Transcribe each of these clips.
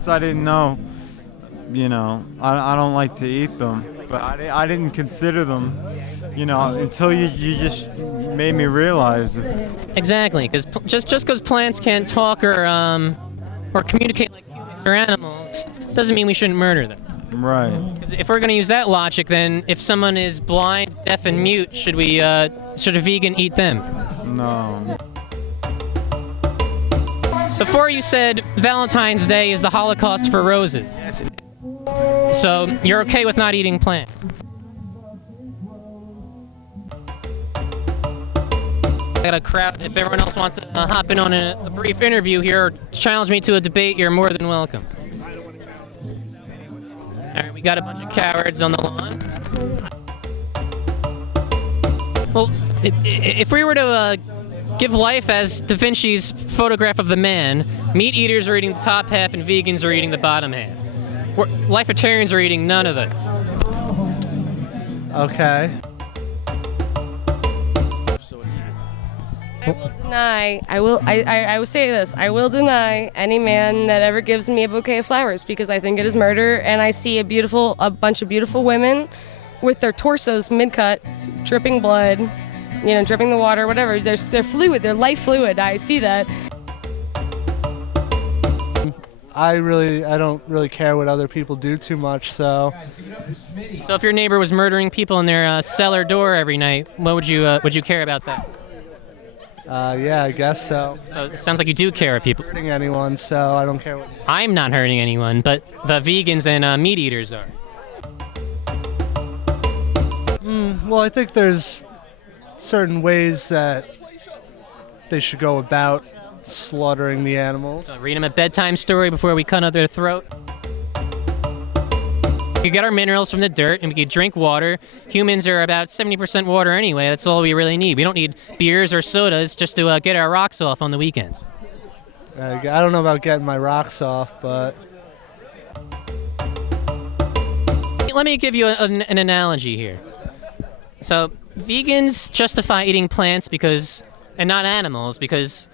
plants, I didn't know. I don't like to eat them, but I didn't consider them, until you just made me realize it. Exactly, because just because plants can't talk or communicate like humans or animals doesn't mean we shouldn't murder them. Right. Because if we're going to use that logic, then if someone is blind, deaf, and mute, should a vegan eat them? No. Before you said Valentine's Day is the Holocaust for roses. So you're okay with not eating plants? I got a crowd. If everyone else wants to hop in on a brief interview here or challenge me to a debate, you're more than welcome. All right, we got a bunch of cowards on the lawn. Well, if we were to give life as Da Vinci's photograph of the man, meat eaters are eating the top half and vegans are eating the bottom half. Lifetarians are eating none of them. Okay. I will say this, I will deny any man that ever gives me a bouquet of flowers because I think it is murder, and I see a bunch of beautiful women with their torsos mid-cut, dripping blood, dripping the water, whatever. They're fluid, they're life fluid. I see that. I don't really care what other people do too much, so. So if your neighbor was murdering people in their cellar door every night, what would you care about that? Yeah, I guess so. So it sounds like you do care about people. Hurting anyone, so I don't care what. I'm not hurting anyone, but the vegans and meat eaters are. Well, I think there's certain ways that they should go about slaughtering the animals. So read them a bedtime story before we cut out their throat. We could get our minerals from the dirt, and we could drink water. Humans are about 70% water anyway. That's all we really need. We don't need beers or sodas just to get our rocks off on the weekends. I don't know about getting my rocks off, but. Let me give you an analogy here. So vegans justify eating plants and not animals because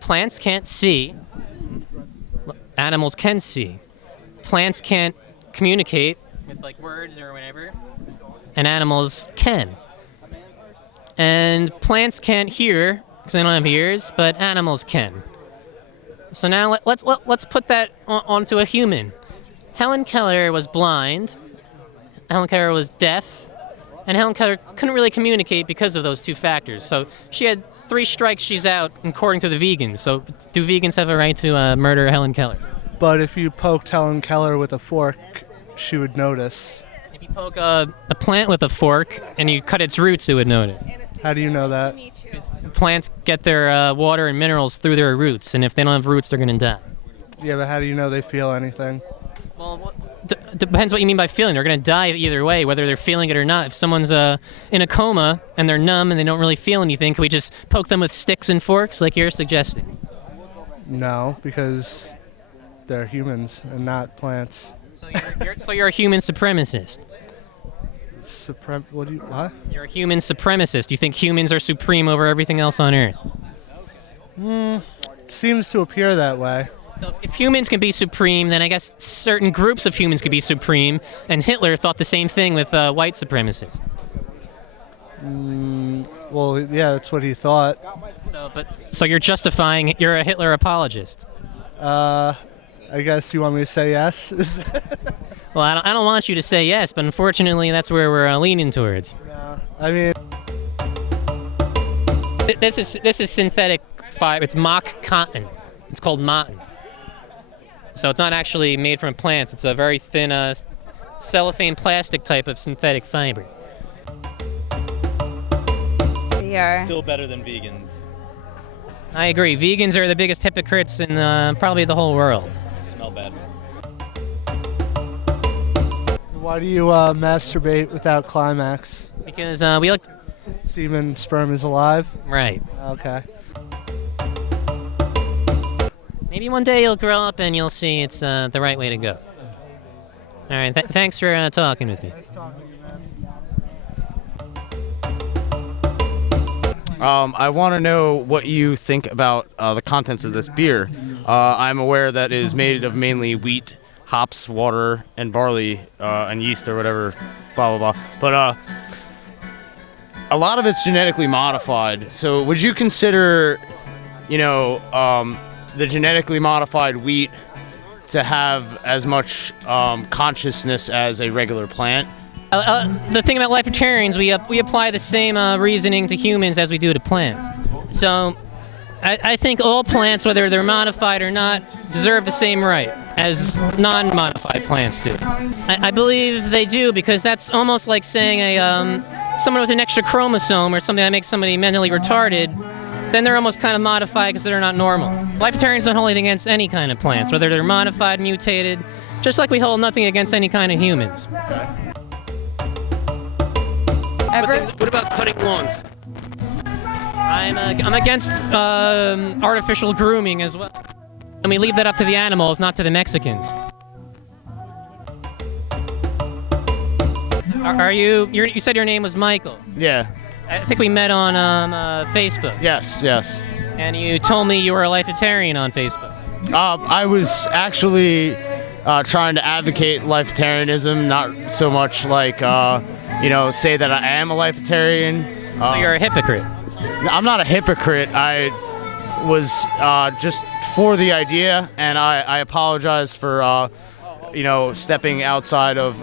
plants can't see. Animals can see. Plants can't communicate with like words or whatever, and animals can. And plants can't hear because they don't have ears, but animals can. So now let's put that onto a human. Helen Keller was blind. Helen Keller was deaf, and Helen Keller couldn't really communicate because of those two factors. So she had 3 strikes, she's out, according to the vegans. So do vegans have a right to murder Helen Keller? But if you poked Helen Keller with a fork, she would notice. If you poke a plant with a fork and you cut its roots, it would notice. How do you know that? Plants get their water and minerals through their roots, and if they don't have roots, they're going to die. Yeah, but how do you know they feel anything? Well, depends what you mean by feeling. They're going to die either way, whether they're feeling it or not. If someone's in a coma and they're numb and they don't really feel anything, can we just poke them with sticks and forks like you're suggesting? No, because they're humans and not plants. So you're a human supremacist. What? You're a human supremacist. You think humans are supreme over everything else on Earth? Seems to appear that way. So if humans can be supreme, then I guess certain groups of humans could be supreme, and Hitler thought the same thing with white supremacists. Well, yeah, that's what he thought. So you're justifying, you're a Hitler apologist. I guess you want me to say yes? Well, I don't want you to say yes, but unfortunately that's where we're leaning towards. No, I mean... This is synthetic fiber. It's mock cotton. It's called motton. So it's not actually made from plants. It's a very thin cellophane plastic type of synthetic fiber. Still better than vegans. I agree. Vegans are the biggest hypocrites in probably the whole world. Smell bad. Why do you masturbate without climax? Because we like... Semen sperm is alive? Right. Okay. Maybe one day you'll grow up and you'll see it's the right way to go. All right, thanks for talking with me. Nice talking to you, man. I want to know what you think about the contents of this beer. I'm aware that it is made of mainly wheat, hops, water, and barley, and yeast or whatever, blah, blah, blah. But a lot of it's genetically modified. So would you consider, the genetically modified wheat to have as much consciousness as a regular plant? The thing about Lifetarians, we apply the same reasoning to humans as we do to plants. So I think all plants, whether they're modified or not, deserve the same right as non-modified plants do. I believe they do, because that's almost like saying someone with an extra chromosome or something that makes somebody mentally retarded, then they're almost kind of modified because they're not normal. Lifetarians don't hold anything against any kind of plants, whether they're modified, mutated, just like we hold nothing against any kind of humans. What about cutting lawns? I'm against artificial grooming as well. And we leave that up to the animals, not to the Mexicans. You said your name was Michael. Yeah. I think we met on Facebook. Yes. And you told me you were a Lifetarian on Facebook. I was actually trying to advocate Lifetarianism, not so much like, say that I am a Lifetarian. So you're a hypocrite. I'm not a hypocrite. I was just for the idea, and I apologize for, stepping outside of,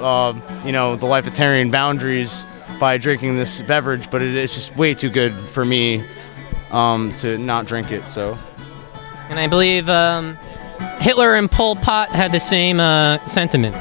the Lifetarian boundaries by drinking this beverage, but it's just way too good for me to not drink it, so. And I believe Hitler and Pol Pot had the same sentiments.